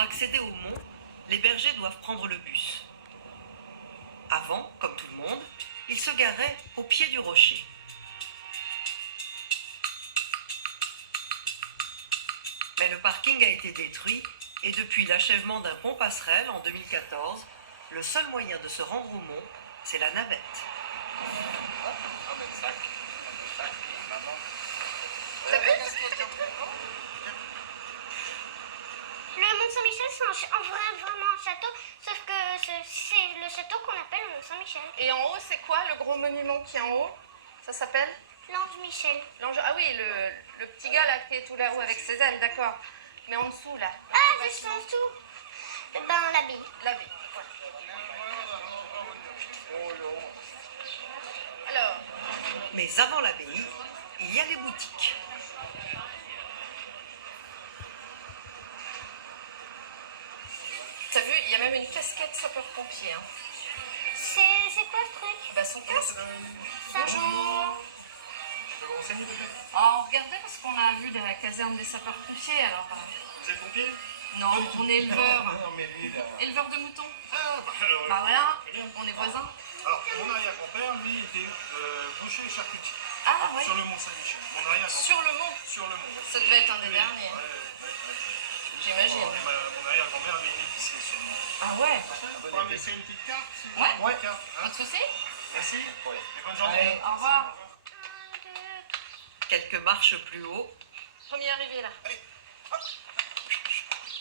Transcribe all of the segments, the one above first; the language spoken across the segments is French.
Pour accéder au mont, les bergers doivent prendre le bus. Avant, comme tout le monde, ils se garaient au pied du rocher. Mais le parking a été détruit et depuis l'achèvement d'un pont passerelle en 2014, le seul moyen de se rendre au mont, c'est la navette. T'as vu? Le Mont-Saint-Michel, c'est en vrai vraiment un château, sauf que c'est le château qu'on appelle le Mont-Saint-Michel. Et en haut, c'est quoi le gros monument qui est en haut? Ça s'appelle? L'Ange Michel. L'ange. Ah oui, le petit gars là qui est tout là-haut avec ses ailes, d'accord. Mais en dessous là. Ah, juste en dessous. Ben, l'abbaye. L'abbaye. Ouais. Alors. Mais avant l'abbaye, il y a les boutiques. T'as vu, il y a même une casquette sapeur-pompier. Hein. C'est quoi ce truc? Bah son casque. Bonjour. Je peux vous renseigner peut-être? Oh, regardez parce qu'on a vu la caserne des sapeurs-pompiers alors. Vous êtes pompier? Non, on est éleveur. Non, mais lui, là. Éleveur de moutons. Ah, Bah voilà, très bien. on est voisins. Alors, mon arrière-grand-père, lui, était boucher et charcutier. Ah ouais. Sur le Mont Saint-Michel. Mon arrière-grand-père. Sur le mont. Sur le mont. Ça devait être un des derniers. Ouais. J'imagine. Bon, mon arrière-grand-mère avait une épicerie sur le mont. Ah ouais. Vous pouvez me laisser une petite carte? s'il vous Ouais. plaît? Une carte, hein? Pas de soucis. Merci. Ouais. Et bonne journée. Allez, au revoir. Quelques marches plus haut, Premier arrivé là.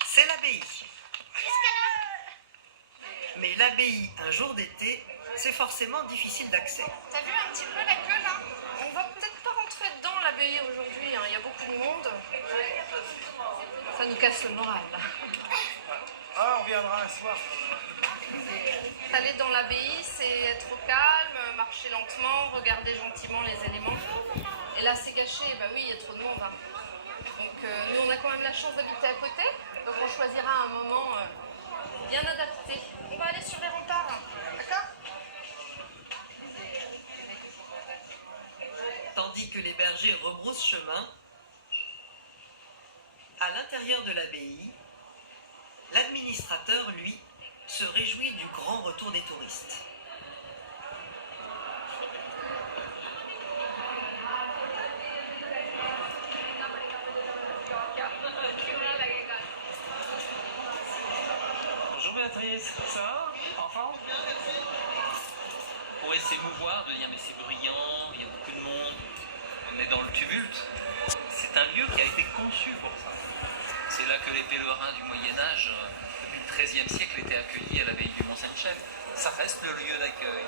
c'est l'abbaye. Mais l'abbaye, un jour d'été, c'est forcément difficile d'accès. T'as vu un petit peu la queue là? On va peut-être pas rentrer dedans l'abbaye aujourd'hui, hein. Il y a beaucoup de monde. Ça nous casse le moral là. Ah, on reviendra un soir. Aller dans l'abbaye, c'est être au calme, marcher lentement, regarder gentiment les éléments. Et là c'est gâché, bah oui, il y a trop de monde. Hein. Donc nous on a quand même la chance d'habiter à côté, donc on choisira un moment bien adapté. On va aller sur les remparts, hein. D'accord? Tandis que les bergers rebroussent chemin, à l'intérieur de l'abbaye, l'administrateur, lui, se réjouit du grand retour des touristes. Bonjour Béatrice, ça va? En forme? On pourrait s'émouvoir de dire mais c'est bruyant, il y a beaucoup de monde, on est dans le tumulte. C'est un lieu qui a été conçu pour ça. C'est là que les pèlerins du Moyen-Âge, depuis le XIIIe siècle, étaient accueillis à l'abbaye du Mont-Saint-Michel. Ça reste le lieu d'accueil.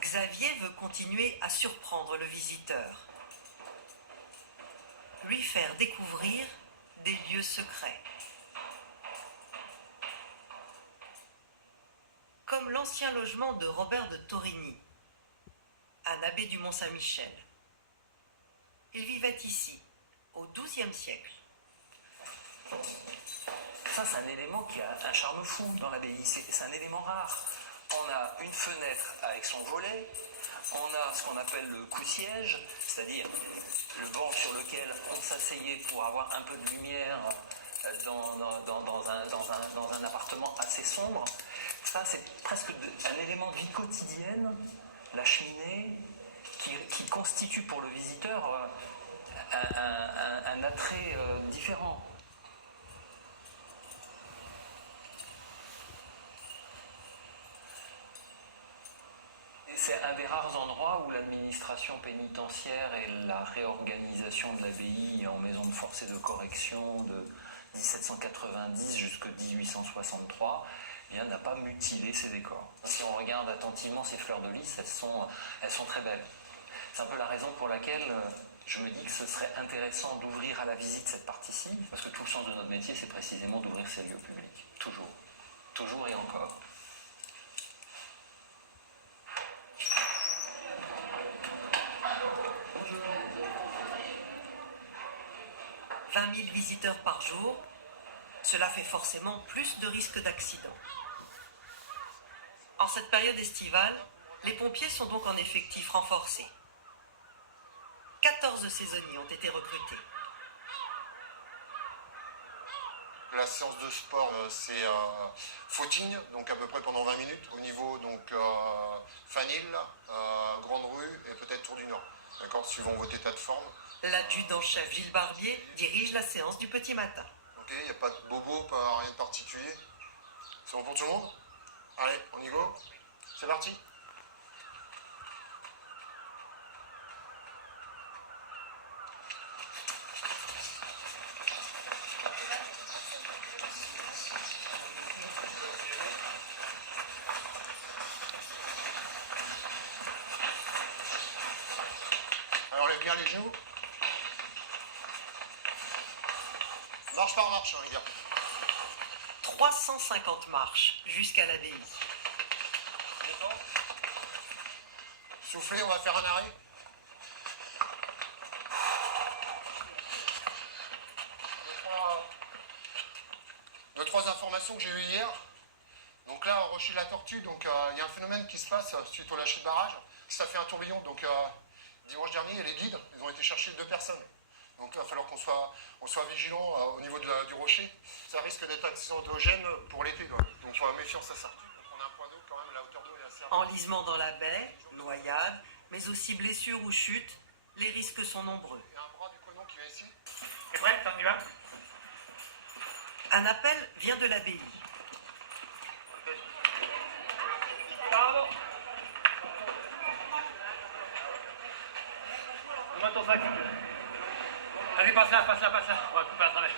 Xavier veut continuer à surprendre le visiteur, lui faire découvrir des lieux secrets. Comme l'ancien logement de Robert de Torigny, un abbé du Mont-Saint-Michel. Il vivait ici, au XIIe siècle. Ça, c'est un élément qui a un charme fou dans l'abbaye. C'est un élément rare. On a une fenêtre avec son volet. On a ce qu'on appelle le cou-siège, c'est-à-dire le banc sur lequel on s'asseyait pour avoir un peu de lumière dans un appartement assez sombre. Ça, c'est presque un élément de vie quotidienne, la cheminée, qui constitue pour le visiteur un attrait différent. C'est un des rares endroits où l'administration pénitentiaire et la réorganisation de l'abbaye en maison de force et de correction de 1790 jusqu'à 1863 n'a pas mutilé ses décors. Si on regarde attentivement ces fleurs de lys, elles sont très belles. C'est un peu la raison pour laquelle je me dis que ce serait intéressant d'ouvrir à la visite cette partie-ci, parce que tout le sens de notre métier, c'est précisément d'ouvrir ces lieux publics. Toujours. Toujours et encore. 20 000 visiteurs par jour, cela fait forcément plus de risques d'accident. En cette période estivale, les pompiers sont donc en effectif renforcé. 14 saisonniers ont été recrutés. La séance de sport, c'est footing, donc à peu près pendant 20 minutes, au niveau donc Fanil, Grande Rue et peut-être Tour du Nord, d'accord, suivant votre état de forme. L'adjudant-chef Gilles Barbier dirige la séance du petit matin. Ok, il n'y a pas de bobo, pas rien de particulier. C'est bon pour tout le monde? Allez, on y go. C'est parti. Alors, lève bien les genoux. Marche par marche, hein, les gars. 350 marches jusqu'à l'abbaye. Soufflez, on va faire un arrêt. Deux, trois informations que j'ai eues hier. Donc là, au Rocher de la Tortue, donc il y a un phénomène qui se passe suite au lâcher de barrage. Ça fait un tourbillon. Donc dimanche dernier, les guides, ils ont été chercher 2 personnes. Donc là, il va falloir qu'on soit vigilant au niveau du rocher. Ça risque d'être accidentogène pour l'été. Donc méfiance à ça. Donc on a un point d'eau quand même, la hauteur d'eau est assez... Enlisement dans la baie, noyade, mais aussi blessures ou chutes, les risques sont nombreux. Il y a un bras du conon qui vient ici. T'es prêt? On y va? Un appel vient de l'abbaye. Pardon. Donne-moi ton sac. Allez, passe là. On va couper à travers.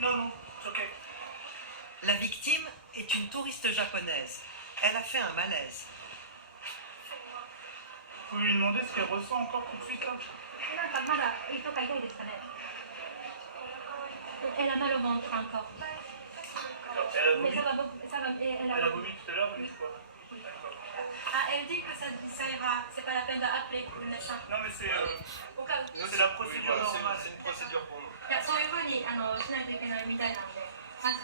Non, c'est ok. La victime est une touriste japonaise. Elle a fait un malaise. Vous pouvez lui demander ce qu'elle ressent encore tout de suite là? Elle a mal au ventre encore. Elle a vomi, Mais ça va beaucoup. Elle elle a vomi tout à l'heure, mais quoi? Ah, elle dit que ça ira. C'est pas la peine d'appeler le médecin. Non, mais c'est Au cas où. la procédure normale. C'est une procédure pour nous. いや、そういう風にしないといけないみたいなんで、まず